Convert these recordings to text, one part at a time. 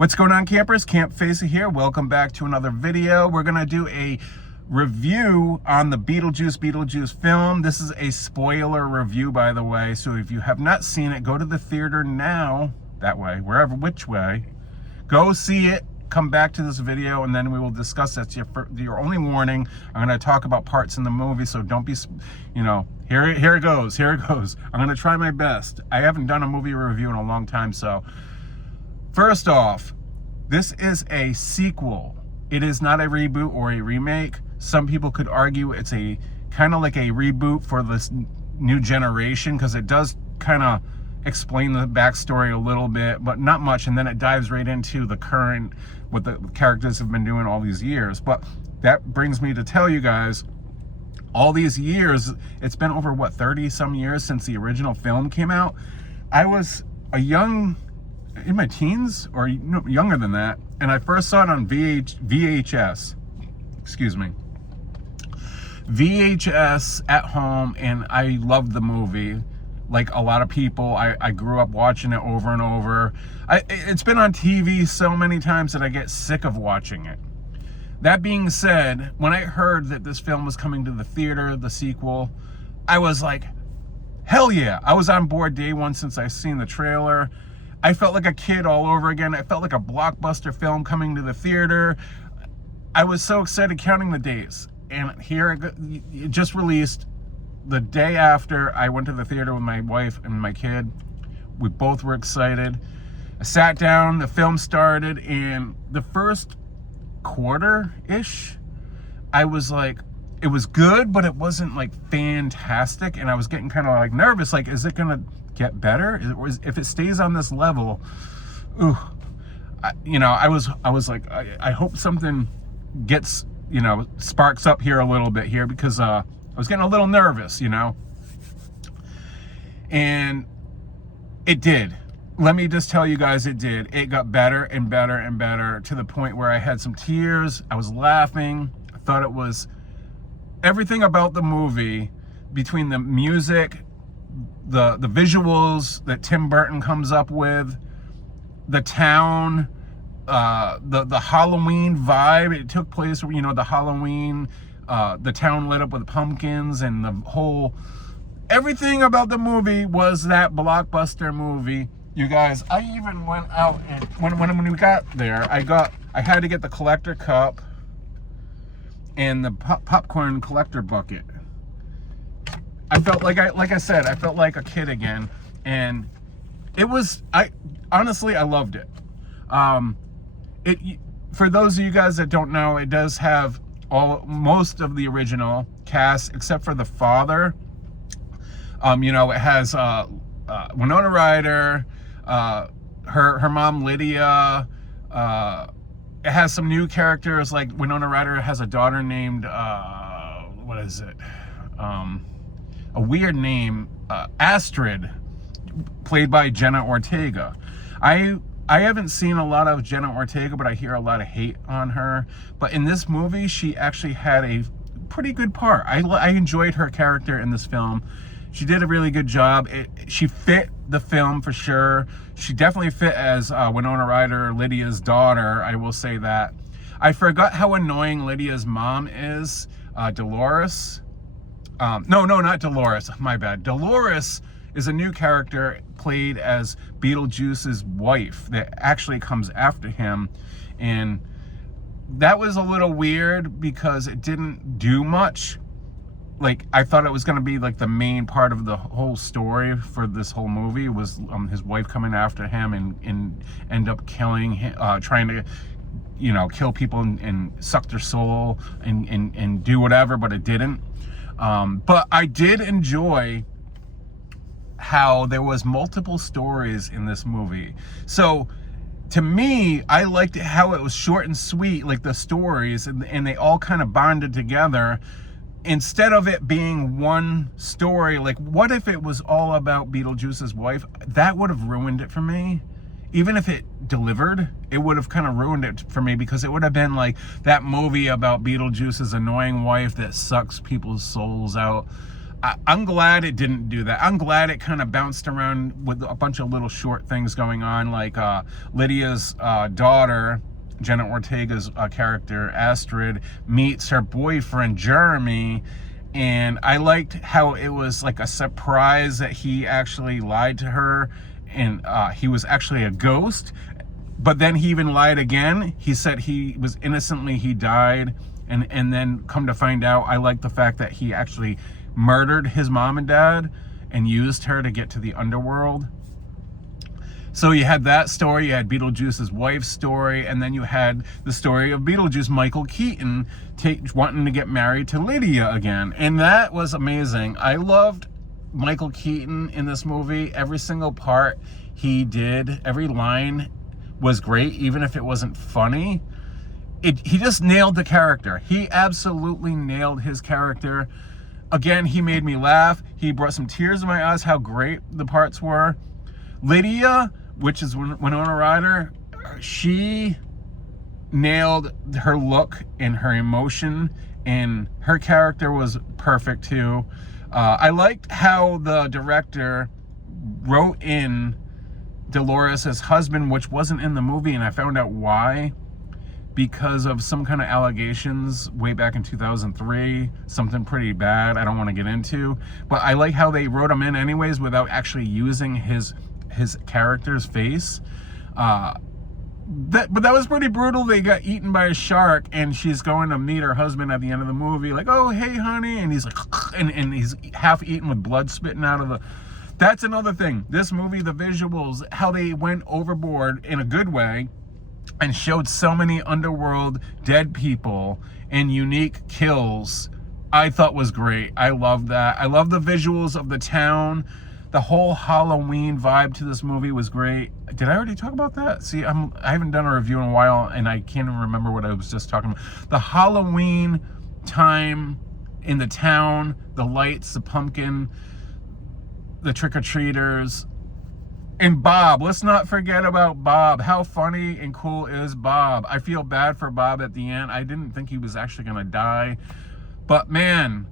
What's going on, campers? Camp Facey here. Welcome back to another video. We're gonna do a review on the Beetlejuice film. This is a spoiler review, by the way, so if you have not seen it, go to the theater now, that way, which way, go see it, come back to this video, and then we will discuss it. It's your only warning. I'm gonna talk about parts in the movie, so don't be, here it goes. I'm gonna try my best. I haven't done a movie review in a long time, so first off, this is a sequel. It is not a reboot or a remake. Some people could argue it's a kind of like a reboot for this new generation, because it does kind of explain the backstory a little bit, but not much, and then it dives right into the current, what the characters have been doing all these years. But that brings me to tell you guys, all these years, it's been over, what, 30 some years since the original film came out. I was in my teens, or younger than that, and I first saw it on VHS, VHS at home, and I loved the movie. Like a lot of people, I grew up watching it over and over. It's been on TV so many times that I get sick of watching it. That being said, when I heard that this film was coming to the theater, the sequel, I was like, hell yeah. I was on board day one since I seen the trailer. I felt like a kid all over again. I felt like a blockbuster film coming to the theater. I was so excited counting the days. And here it just released the day after I went to the theater with my wife and my kid. We both were excited. I sat down, the film started, and the first quarter-ish, I was like, it was good, but it wasn't like fantastic. And I was getting kind of like nervous, like, is it gonna get better? If it stays on this level, I was like, I hope something gets, sparks up here a little bit here, because I was getting a little nervous, and it did. Let me just tell you guys, it did. It got better and better and better, to the point where I had some tears. I was laughing. I thought it was everything about the movie, between the music, the visuals that Tim Burton comes up with, the town, the Halloween vibe. It took place, the Halloween, the town lit up with pumpkins, and the whole, everything about the movie was that blockbuster movie. You guys, I even went out, and when we got there, I had to get the collector cup and the popcorn collector bucket. I felt like I said, I felt like a kid again, and it was, honestly, I loved it. For those of you guys that don't know, it does have most of the original cast, except for the father. It has Winona Ryder, her mom Lydia. It has some new characters, like Winona Ryder has a daughter named what is it? A weird name, Astrid, played by Jenna Ortega. I haven't seen a lot of Jenna Ortega, but I hear a lot of hate on her. But in this movie, she actually had a pretty good part. I enjoyed her character in this film. She did a really good job. She fit the film for sure. She definitely fit as Winona Ryder, Lydia's daughter, I will say that. I forgot how annoying Lydia's mom is, Dolores. No, not Dolores, my bad. Dolores is a new character played as Beetlejuice's wife that actually comes after him. And that was a little weird, because it didn't do much. Like, I thought it was going to be like the main part of the whole story for this whole movie was his wife coming after him and end up killing him, trying to, kill people and suck their soul and do whatever, but it didn't. But I did enjoy how there was multiple stories in this movie. So to me, I liked how it was short and sweet, like the stories, and they all kind of bonded together. Instead of it being one story, like, what if it was all about Beetlejuice's wife? That would have ruined it for me. Even if it delivered, it would have kind of ruined it for me, because it would have been like that movie about Beetlejuice's annoying wife that sucks people's souls out. I'm glad it didn't do that. I'm glad it kind of bounced around with a bunch of little short things going on, like Lydia's daughter, Jenna Ortega's character, Astrid, meets her boyfriend, Jeremy, and I liked how it was like a surprise that he actually lied to her, and he was actually a ghost, but then he even lied again. He said he was innocently, he died, and then come to find out, I like the fact that he actually murdered his mom and dad and used her to get to the underworld. So you had that story, you had Beetlejuice's wife's story, and then you had the story of Beetlejuice, Michael Keaton, wanting to get married to Lydia again. And that was amazing. I loved Michael Keaton in this movie. Every single part he did, every line was great, even if it wasn't funny. He just nailed the character. He absolutely nailed his character. Again, he made me laugh. He brought some tears to my eyes, how great the parts were. Lydia, which is Winona Ryder, she nailed her look and her emotion, and her character was perfect too. I liked how the director wrote in Dolores' husband, which wasn't in the movie, and I found out why. Because of some kind of allegations way back in 2003, something pretty bad I don't want to get into, but I like how they wrote him in anyways without actually using his character's face. But that was pretty brutal. They got eaten by a shark, and she's going to meet her husband at the end of the movie, like, oh hey honey, and he's like and he's half eaten with blood spitting out of the. That's another thing. This movie, the visuals, how they went overboard in a good way and showed so many underworld dead people and unique kills, I thought was great. I love that. I love the visuals of the town. The whole Halloween vibe to this movie was great. Did I already talk about that? See, I haven't done a review in a while, and I can't even remember what I was just talking about. The Halloween time in the town, the lights, the pumpkin, the trick-or-treaters. And Bob, let's not forget about Bob. How funny and cool is Bob? I feel bad for Bob at the end. I didn't think he was actually gonna die. But man,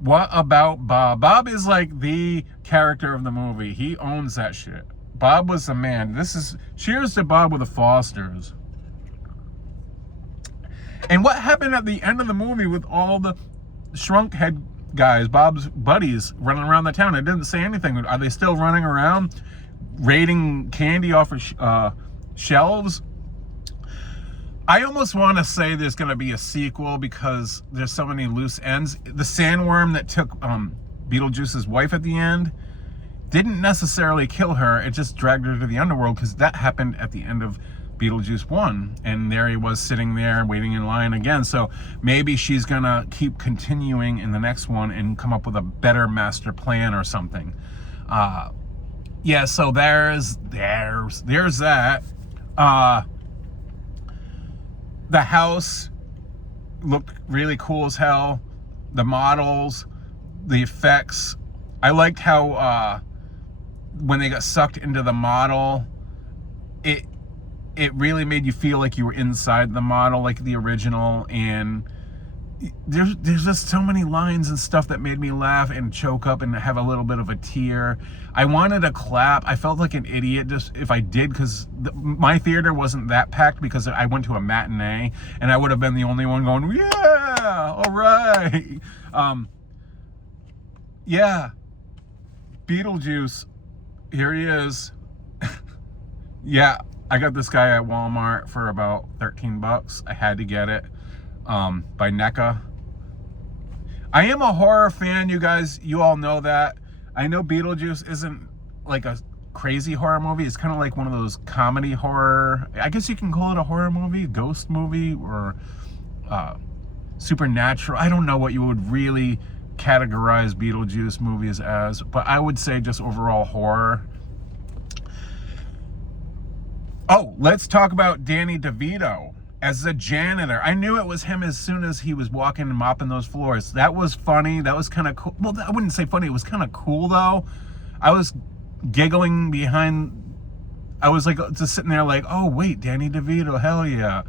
what about Bob? Bob is like the character of the movie. He owns that shit. Bob was the man. This is cheers to Bob with the Fosters. And what happened at the end of the movie with all the shrunk head guys, Bob's buddies, running around the town? It didn't say anything. Are they still running around raiding candy off of shelves? I almost want to say there's going to be a sequel because there's so many loose ends. The sandworm that took Beetlejuice's wife at the end didn't necessarily kill her. It just dragged her to the underworld, because that happened at the end of Beetlejuice 1. And there he was sitting there waiting in line again. So maybe she's going to keep continuing in the next one and come up with a better master plan or something. Yeah, so there's that. The house looked really cool as hell. The models, the effects. I liked how when they got sucked into the model, it really made you feel like you were inside the model, like the original. And there's just so many lines and stuff that made me laugh and choke up and have a little bit of a tear. I wanted to clap. I felt like an idiot just if I did, because my theater wasn't that packed, because I went to a matinee, and I would have been the only one going, yeah, all right. Yeah, Beetlejuice, here he is. Yeah, I got this guy at Walmart for about 13 bucks. I had to get it. By NECA. I am a horror fan, you guys. You all know that. I know Beetlejuice isn't like a crazy horror movie. It's kind of like one of those comedy horror. I guess you can call it a horror movie, ghost movie, or supernatural. I don't know what you would really categorize Beetlejuice movies as, but I would say just overall horror. Oh, let's talk about Danny DeVito as the janitor. I knew it was him as soon as he was walking and mopping those floors. That was funny. That was kind of cool. Well, I wouldn't say funny. It was kind of cool, though. I was giggling behind. I was like just sitting there like, oh, wait, Danny DeVito, hell yeah.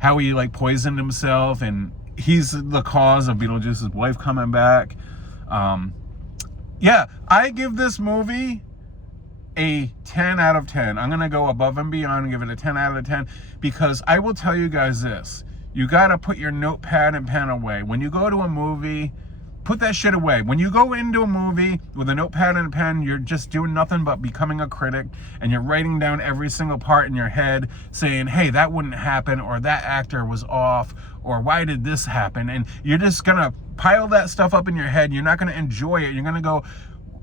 How he like poisoned himself, and he's the cause of Beetlejuice's wife coming back. yeah, I give this movie a 10 out of 10. I'm going to go above and beyond and give it a 10 out of 10 because I will tell you guys this. You got to put your notepad and pen away. When you go to a movie, put that shit away. When you go into a movie with a notepad and a pen, you're just doing nothing but becoming a critic, and you're writing down every single part in your head saying, hey, that wouldn't happen, or that actor was off, or why did this happen? And you're just going to pile that stuff up in your head. You're not going to enjoy it. You're going to go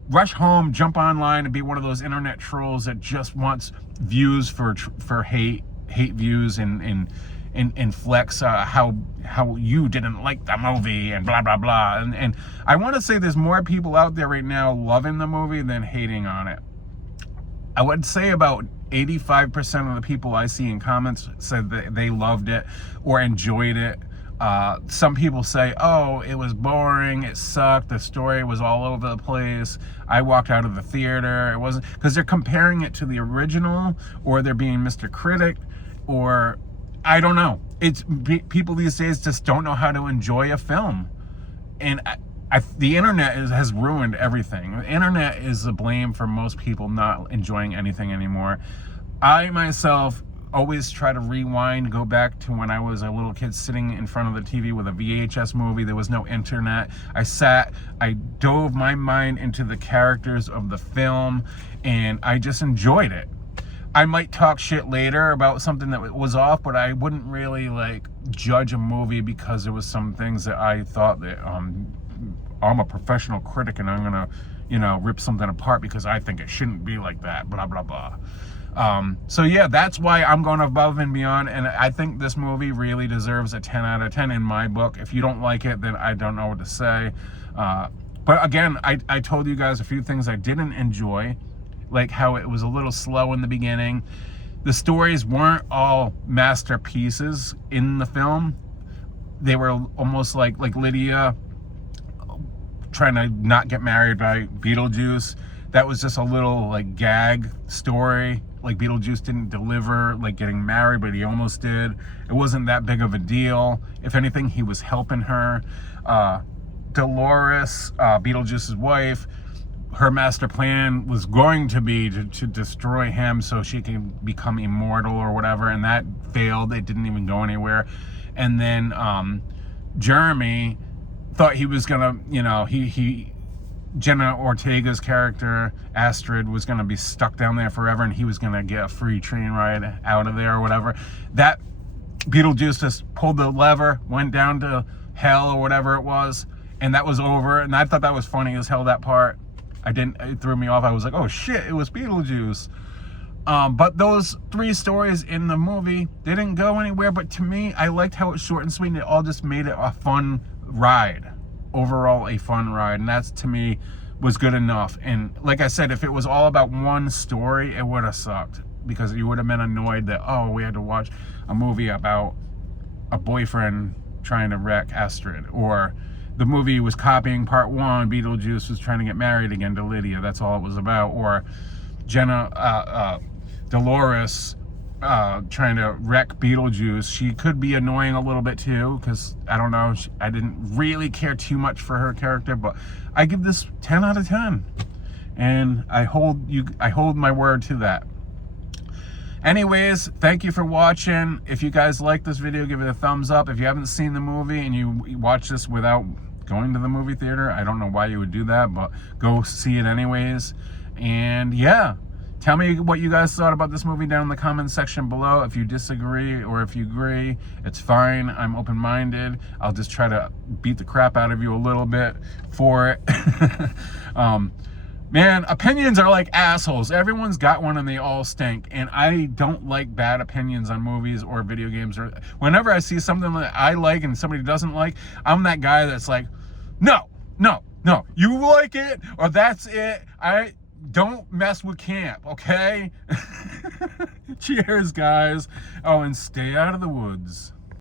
rush home, jump online, and be one of those internet trolls that just wants views for hate views and flex how you didn't like the movie and blah blah blah. And I want to say there's more people out there right now loving the movie than hating on it. I would say about 85% of the people I see in comments said that they loved it or enjoyed it. Some people say, oh, it was boring, it sucked, the story was all over the place, I walked out of the theater. It wasn't, because they're comparing it to the original, or they're being Mr. Critic, or I don't know. It's people these days just don't know how to enjoy a film. And the internet has ruined everything. The internet is the blame for most people not enjoying anything anymore. I myself always try to rewind, go back to when I was a little kid sitting in front of the TV with a VHS movie. There was no internet. I dove my mind into the characters of the film, and I just enjoyed it. I might talk shit later about something that was off, but I wouldn't really like judge a movie because there was some things that I thought that I'm a professional critic and I'm gonna, rip something apart because I think it shouldn't be like that, blah blah blah. So yeah, that's why I'm going above and beyond, and I think this movie really deserves a 10 out of 10 in my book. If you don't like it, then I don't know what to say. But again, I told you guys a few things I didn't enjoy, like how it was a little slow in the beginning. The stories weren't all masterpieces in the film. They were almost like Lydia trying to not get married by Beetlejuice. That was just a little like gag story. Like Beetlejuice didn't deliver like getting married, but he almost did. It wasn't that big of a deal. If anything, he was helping her. Dolores, Beetlejuice's wife, her master plan was going to be to destroy him so she can become immortal or whatever, and that failed. It didn't even go anywhere. And then Jeremy thought he was gonna, Jenna Ortega's character, Astrid, was going to be stuck down there forever, and he was going to get a free train ride out of there or whatever. That Beetlejuice just pulled the lever, went down to hell or whatever it was, and that was over. And I thought that was funny as hell, that part. It threw me off. I was like, oh shit, it was Beetlejuice. But those 3 stories in the movie, they didn't go anywhere. But to me, I liked how it was short and sweet, and it all just made it a fun ride. Overall a fun ride, and that's to me was good enough. And like I said, if it was all about one story, it would have sucked, because you would have been annoyed that, oh, we had to watch a movie about a boyfriend trying to wreck Astrid, or the movie was copying part 1, Beetlejuice was trying to get married again to Lydia, that's all it was about, or Dolores trying to wreck Beetlejuice. She could be annoying a little bit too, because I don't know, I didn't really care too much for her character, but I give this 10 out of 10, and I hold my word to that. Anyways, thank you for watching. If you guys like this video, give it a thumbs up. If you haven't seen the movie and you watch this without going to the movie theater, I don't know why you would do that, but go see it anyways. And yeah, tell me what you guys thought about this movie down in the comment section below. If you disagree or if you agree, it's fine. I'm open-minded. I'll just try to beat the crap out of you a little bit for it. Man, opinions are like assholes. Everyone's got one and they all stink. And I don't like bad opinions on movies or video games. Or whenever I see something that I like and somebody doesn't like, I'm that guy that's like, no, you like it or that's it. Don't mess with camp, okay? Cheers, guys. Oh, and stay out of the woods.